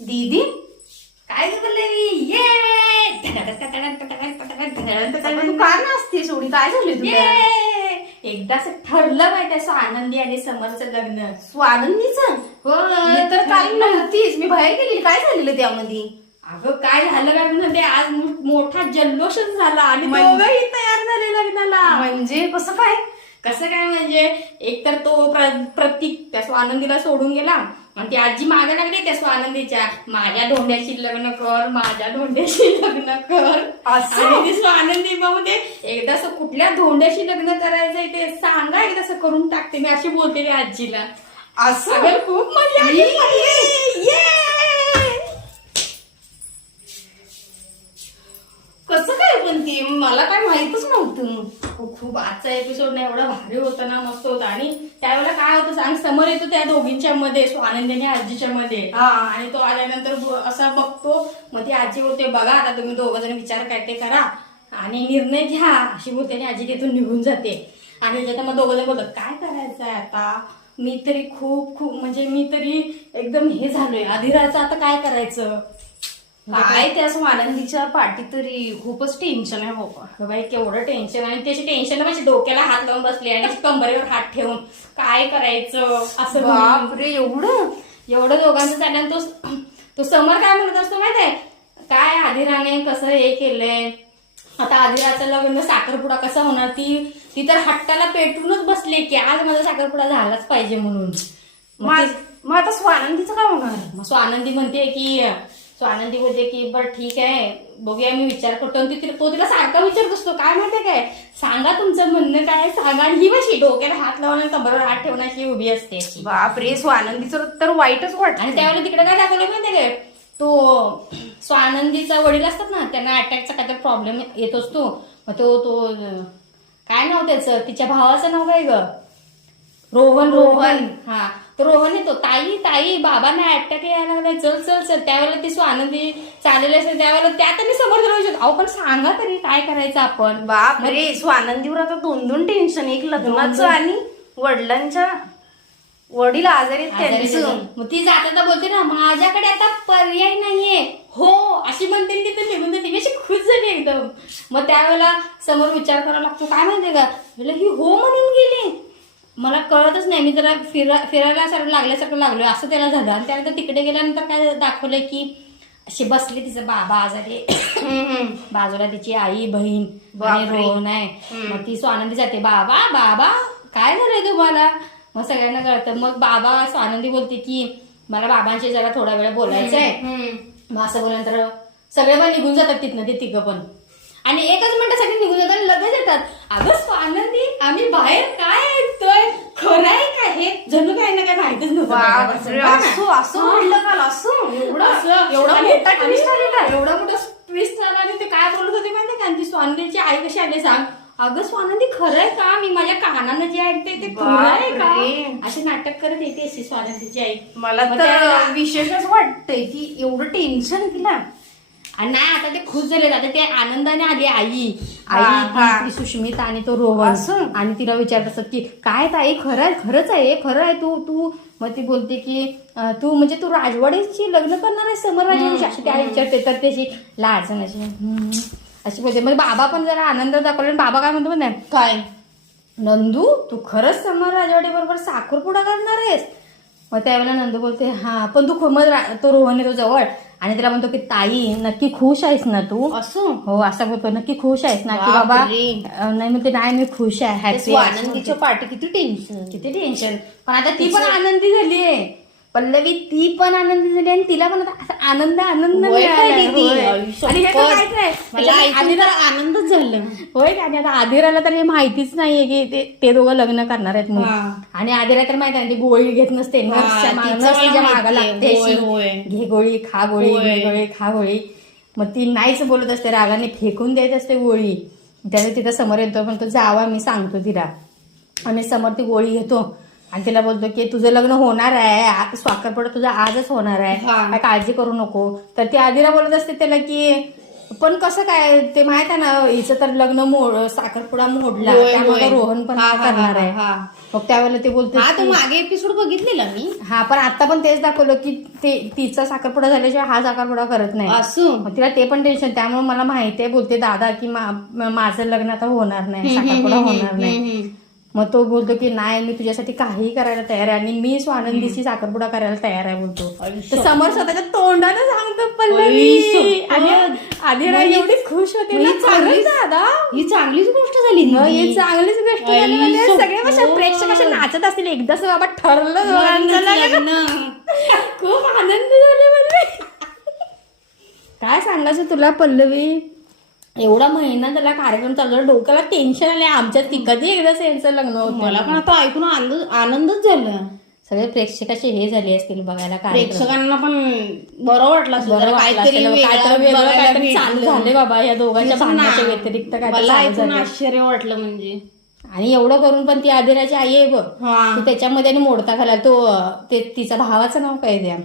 दीदी काय बोलले ये तू का नाचते सोडी? काय झाली तुला? एकदाच ठरलं माहिती आहे आनंदी आणि समरचं लग्न. स्वानंदीचं? हो मी तर काल नव्हतीच, मी बाहेर गेली. काय झालेलं त्यामध्ये? अगं काय झालं काय म्हणते, आज मोठा जल्लोषच झाला आणि म्हणजे- दोघंही तयार झाले लग्नाला. म्हणजे कसं काय? कसं काय म्हणजे एकतर तो प्रतीक त्या स्वानंदीला सोडून गेला आणि ती आजी मागे लागली त्या स्वानंदीच्या, माझ्या धोंड्याशी लग्न कर, माझ्या धोंड्याशी लग्न कर. असं? आणि ती स्वानंदी म्हणजे एकदा कुठल्या धोंड्याशी लग्न करायचंय ते सांगा, एकदा करून टाकते मी, अशी बोलते मी आजीला. असं? अगं खूप मजा आली. ये! कसं काय? पण ते मला काय माहितच नव्हतं. खूप आजचा एपिसोड ना एवढा भारी होता ना, मस्त होता. आणि त्यावेळेला काय होतं सांग, समोर येतो त्या दोघींच्या मध्ये, स्वानंदी आणि आजीच्या मध्ये. आणि तो आल्यानंतर असा बघतो, मग ती आजी बोलते बघा आता तुम्ही दोघं जण विचार काय ते करा आणि निर्णय घ्या, अशी बोलते. आणि आजी तिथून निघून जाते. आणि त्याच्यात मग दोघं जण बोलतात काय करायचंय आता, मी तरी खूप म्हणजे मी तरी एकदम हे झालोय, अधिराचं आता काय करायचं. काय त्या स्वानंदीच्या पाठी तरी खूपच टेन्शन आहे बाबा. बाई केवढं टेन्शन, आणि त्याची टेन्शन माझ्या डोक्याला हात लावून बसले आणि कंबरेवर हात ठेवून काय करायचं असं. बापरे, एवढं दोघांचं झालं. तो समर काय म्हणत असतो माहितीये काय, आधिराने कसं हे केलंय, आता आधिराचं लग्न साखरपुडा कसा होणार, ती तर हट्टाला पेटूनच बसले की आज माझा साखरपुडा झालाच पाहिजे म्हणून. मग आता स्वानंदीचं काय होणार? मग स्वानंदी म्हणते की, स्वानंदी बोलते की बरं ठीक आहे बघूया मी विचार करतो. आणि तो तिला सारखा विचारत असतो काय माहितीये काय, सांगा तुमचं म्हणणं काय सांगा. आणि ही कशी डोक्याला हात लावून कंबरवर हात ठेवण्याची उभी असते. बापरे, स्वानंदीचं तर वाईटच वाटत. आणि त्यावेळेला तिकडे काय दाखवलं माहितीये काय, तो स्वानंदीचा वडील असतात ना, त्यांना अटॅकचा काहीतरी प्रॉब्लेम येत असतो. मग तो काय नाव त्याचं, तिच्या भावाचं नाव काय ग, रोहन. हा, तर रोहन येतो, ताई बाबांना अटॅक यायला लागलाय, चल चल चल. त्यावेळेला ती स्वानंदी चाललेली असते, त्यावेळेला त्यात मी समोर जाऊ अहो पण सांगा तरी काय करायचं आपण. बापरे, स्वानंदीवर आता दोन टेन्शन, एक लग्नाचं आणि वडील आजारी त्यांचं. मग ती जाता बोलते ना, माझ्याकडे आता पर्याय नाहीये, हो अशी म्हणते, ती तर निघून जाते. मी अशी खुश झाली एकदम. मग त्यावेळेला समोर विचार करावा लागतो, काय माहितीये का, ही हो म्हणून गेली, मला कळतच नाही, मी जरा फिरायला लागल्यासारखं लागलोय असं त्याला झालं. आणि त्यानंतर तिकडे गेल्यानंतर काय दाखवलंय की अशी बसली, तिचं बाबा आजारी, बाजूला तिची आई बहीण आणि रोहन आहे. मग ती स्वानंदी जाते, बाबा काय झालंय तुम्हाला. मग सगळ्यांना कळतं. मग बाबा स्वानंदी बोलते की मला बाबांशी जरा थोडा वेळ बोलायचं आहे. मग असं बोलल्यानंतर सगळे पण निघून जातात तिथनं, ते तिघं पण. आणि एकच मिनिटासाठी निघून जातात आणि लगेच येतात, अगं स्वानंदी आम्ही बाहेर काय ऐकतोय, खरं आहे का हे, जणू काही ना काय माहितीच नव्हतं. एवढा मोठा ट्विस्ट झाला. आणि ते काय बोलत होते माहिती का, ती स्वानंदीची आई कशी आली सांग, अगं स्वानंदी खरंय का, मी माझ्या कानानं जे ऐकते ते खरं आहे का, असे नाटक करत येते अशी स्वानंदीची आई. मला तर विशेषच वाटतंय की एवढं टेन्शन तिला. आणि नाही आता ते खुश झाले, आता ते आनंदाने आली आई ती सुष्मिता आणि तो रोहन. आणि तिला विचारत असत की काय ताई खरंच आहे खरं आहे तू. मग ती बोलते की तू म्हणजे तू राजवाडीशी लग्न करणार आहे, समर राजवाडीशी, अशी त्या विचारते. तर त्याची लाजण अशी बोलते. मग बाबा पण जरा आनंद दाखवला. बाबा काय म्हणतो नाही काय, नंदू तू खरंच समर राजवाडी बरोबर साखरपुडा करणार आहेस. मग त्यावेळेला नंदू बोलते हा पण तू तो रोहन येतो जवळ आणि तिला म्हणतो की ताई नक्की खुश आहेस ना तू. असं हो असं बोलतो, नक्की खुश आहेस ना की बाबा. नाही म्हणते नाही मी खुश आहे, हॅपी. आनंदीच्या पाठी किती टेन्शन. पण आता ती पण आनंदी झालीये, पल्लवी ती पण आनंदी झाली आणि तिला पण आता आनंद आनंदच झालं. होय. आणि आता आदिराला तर हे माहितीच नाहीये की ते दोघं लग्न करणार आहेत म्हणून. आणि आदिरा तर माहिती आहे ती गोळी घेत नसते, नर्सच्या मागा लागते, घे गोळी खा गोळी खा गोळी. मग ती नाहीच बोलत असते, रागाने फेकून देत असते गोळी. त्याचा तिथं समोर येतो पण तो जावा मी सांगतो तिला. आणि समोर ती गोळी घेतो आणि तिला बोलतो की तुझं लग्न होणार आहे, साखरपुडा तुझा आजच होणार आहे, काय काळजी करू नको. तर ती आदिरा बोलत असते त्याला की पण कसं काय, ते माहित आहे ना हिचं तर लग्न साखरपुडा मोडला, त्यामुळे रोहन पण करणार आहे. मग त्यावेळेला ते बोलते हा तो मागे एपिसोड बघितलेला मी. हा, पण आता पण तेच दाखवलं की ते तिचा साखरपुडा झाल्याशिवाय हा साखरपुडा करत नाही. असू मग तिला ते पण टेन्शन. त्यामुळे मला माहिती आहे, बोलते दादा की माझं लग्न आता होणार नाही, साखरपुडा होणार नाही. मग तो बोलतो की नाही, मी तुझ्यासाठी काहीही करायला तयार आहे आणि मी स्वानंदीची साखरपुडा करायला तयार आहे बोलतो. तर समोर स्वतःच्या तोंडानं सांगतो पल्लवी. आणि आदिरा एवढी खुश होते ना, खरंच दादा ही चांगलीच गोष्ट झाली ना. ही चांगलीच गोष्ट झाली. म्हणजे सगळे असे प्रेक्षक असे नाचत असतील. एकदाच बाबा ठरलं दोघांचं लग्न. खूप आनंद झाले मला. काय सांगायचं तुला पल्लवी, एवढा महिना त्याला कार्यक्रम चालू झाला, डोक्याला टेन्शन आले आमच्यात की कधी एकदा यांचं लग्न होतं. मला पण आता ऐकून आनंदच झाला. सगळे प्रेक्षकाचे हे झाले असतील बघायला. प्रेक्षकांना पण बरं वाटलं असेल. बरं काहीतरी वेगळं चालू झाले बाबा या दोघांच्या भांडणाच्या व्यतिरिक्त काय मला ऐकून आश्चर्य वाटलं. म्हणजे आणि एवढं करून पण ती आदिराची आई आहे बघ, की त्याच्यामध्ये आणि मोडता घाला तो तिचा भावाचं नाव काय द्या,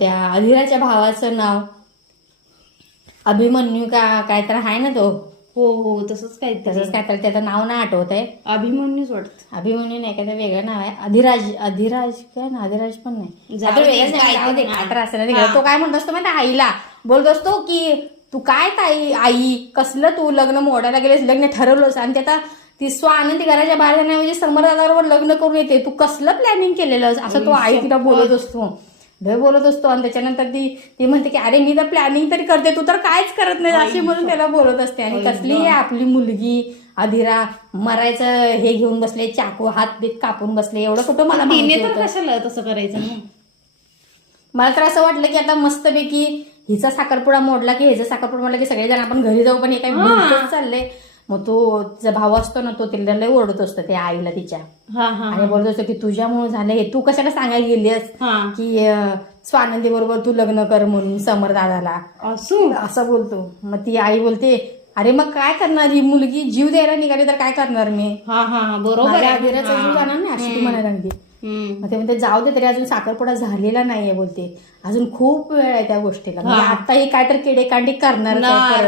त्या आदिराच्या भावाचं नाव अभिमन्यू का काय तर आहे ना तो. हो हो तसंच काय तर त्याचं नाव नाही आठवत आहे. अभिमन्यूच वाटत. अभिमन्यू नाही काय, वेगळं नाव आहे. अधिराज काय ना, अधिराज पण नाही, काय तर असेल. तो काय म्हणत असतो माहिती आईला, बोलत असतो की तू काय ताई आई कसलं तू लग्न मोडायला गेलेस, लग्न ठरवलंस आणि आता ती स्वानंदी घराच्या बाहेर जाण्याऐवजी समरदादाबरोबर लग्न करून येते, तू कसलं प्लॅनिंग केलेलं असं तो आई तिला बोलत असतो. बोलत असतो. आणि त्याच्यानंतर ती म्हणते की अरे मी तर प्लॅनिंग तरी करते, तू तर कायच करत नाही अशी म्हणून त्याला बोलत असते. आणि कसली आहे आपली मुलगी अधिरा, मरायचं हे घेऊन बसले, चाकू हात बीत कापून बसले. एवढं कुठं मला तिने तर कशाला तसं करायचं ना. मला तर असं वाटलं की आता मस्तपैकी हिचा साखरपुडा मोडला की ह्याचा साखरपुडा मोडला की सगळेजण आपण घरी जाऊ, पण हे काही चाललंय. मग तो जो भाऊ असतो ना तो तिला लय ओरडत असतो त्या आईला तिच्या, आणि बोलत असतो की तुझ्यामुळे झालं हे, तू कशाला सांगायला गेलीस की स्वानंदी बरोबर तू लग्न कर म्हणून समर दादाला असं बोलतो. मग ती आई बोलते अरे मग काय करणार, ही मुलगी जीव द्यायला निघाली तर काय करणार मी, बरोबर आदिराचा जीव जाणार नाही अशी ती म्हणायला लागली. मग ते म्हणते जाऊ दे, तरी अजून साखरपुडा झालेला नाहीये बोलते, अजून खूप वेळ आहे त्या गोष्टीला. म्हणजे आता ही काय तर किडेकांडी करणार.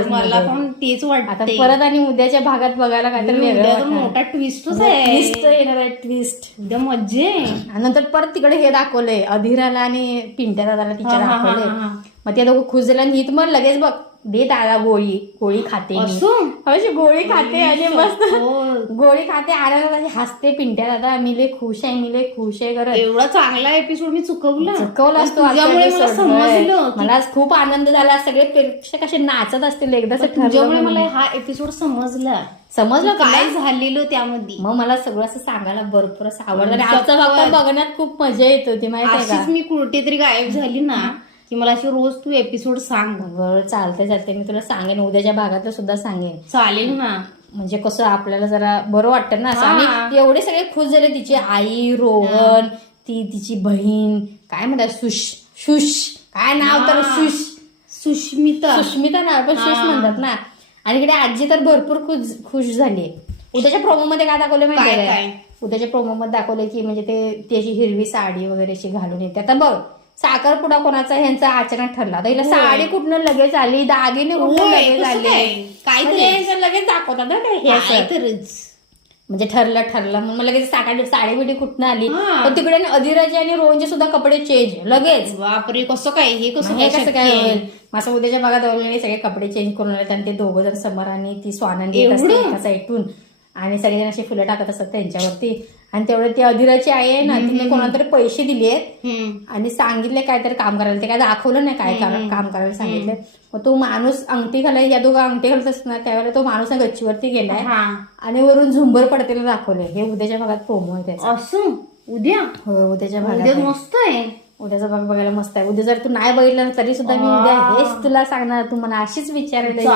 मला पण तेच वाटतं. आता परत आणि उद्याच्या भागात बघायला काय तर वेगळं मोठा ट्विस्टच ट्विस्ट येणार आहे. ट्विस्ट उद्या मज्जे. आणि नंतर परत तिकडे हे दाखवलंय अधिराला आणि पिंट्या दादाला तिच्या दाखवलंय. मग ते दोघं खुश झाले आणि हित मग लगेच बघ दे दादा गोळी खाते, अशी गोळी खाते आणि मस्त गोळी खाते. आल्याला हसते पिंट्या दादा, मी लय खुश आहे करत. एवढा चांगला एपिसोड मी चुकवला असतो. मला खूप आनंद झाला. सगळे प्रेक्षक असे नाचत असतील एकदा. तुझ्यामुळे मला हा एपिसोड समजलं काय झालेलं त्यामध्ये. मग मला सगळं असं सांगायला भरपूर असं आवडलं आणि आजचा भाग बघण्यात खूप मजा येत होती माहिती आहे का. मी कुठेतरी गायब झाली ना की मला अशी रोज तू एपिसोड सांग. बरं चालते मी तुला सांगेन, उद्याच्या भागातलं सुद्धा सांगेन. चालेल ना. म्हणजे कसं आपल्याला जरा बरं वाटतं ना असं. आणि एवढे सगळे खुश झाले, तिची आई, रोहन, तिची बहीण, काय म्हणतात शुश काय नाव तर सुष्मिता नाव पण शुश म्हणतात ना. आणि इकडे आजी तर भरपूर खुश झाली. उद्याच्या प्रोमो मध्ये काय दाखवलं माहिती आहे? उद्याच्या प्रोमो मध्ये दाखवलं की म्हणजे ते अशी हिरवी साडी वगैरे अशी घालून येते. आता बघ साखरपुडा कोणाचा ह्यांचा अचानक ठरला, तर हिला साडी कुठनं लगेच आली, दागिने कुठनं लगेच आले, काहीतरी लगेच दाखवतात ना काहीतरीच. म्हणजे ठरलं म्हणून लगेच साडी बिडी कुठनं आली. पण तिकडे अधिराजी आणि रोहनचे सुद्धा कपडे चेंज लगेच. बापरे कसं काय हे कसं काय होईल. माझं उद्याच्या भागात आवडलेले सगळे कपडे चेंज करून आले आणि ते दोघं जण समर आणि ती स्वानंदी एका साईडून आणि सगळेजण अशी फुलं टाकत असतात त्यांच्यावरती. आणि तेवढं ती अधिराची आई आहे ना, तिने कोणाला तरी पैसे दिले आणि सांगितले काहीतरी काम करायला. ते काय दाखवलं नाही काय काम करायला सांगितलं. मग तो माणूस अंगठी घालाय, या दोघं अंगठी घालत असणार त्यावेळेला तो माणूस गच्चीवरती गेलाय आणि वरून झुंबर पडतेला दाखवलंय. हे उद्याच्या भागात प्रोमो आहे त्याचा. असं उद्या उद्याच्या भागात मस्त आहे. उद्याचा भाग बघायला मस्त आहे. उद्या जर तू नाही बघितलं तरी सुद्धा मी उद्या हेच तुला सांगणार, तू मला अशीच विचारणार.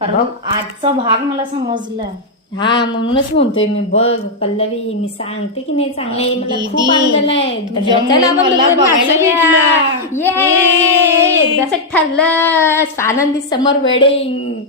कारण आजचा भाग मला समजला. हा म्हणूनच म्हणतोय मी, बघ पल्लवी मी सांगते की नाही चांगले, मला खूप आनंद आहे. जसं ठरलं आनंदी समर वेडिंग.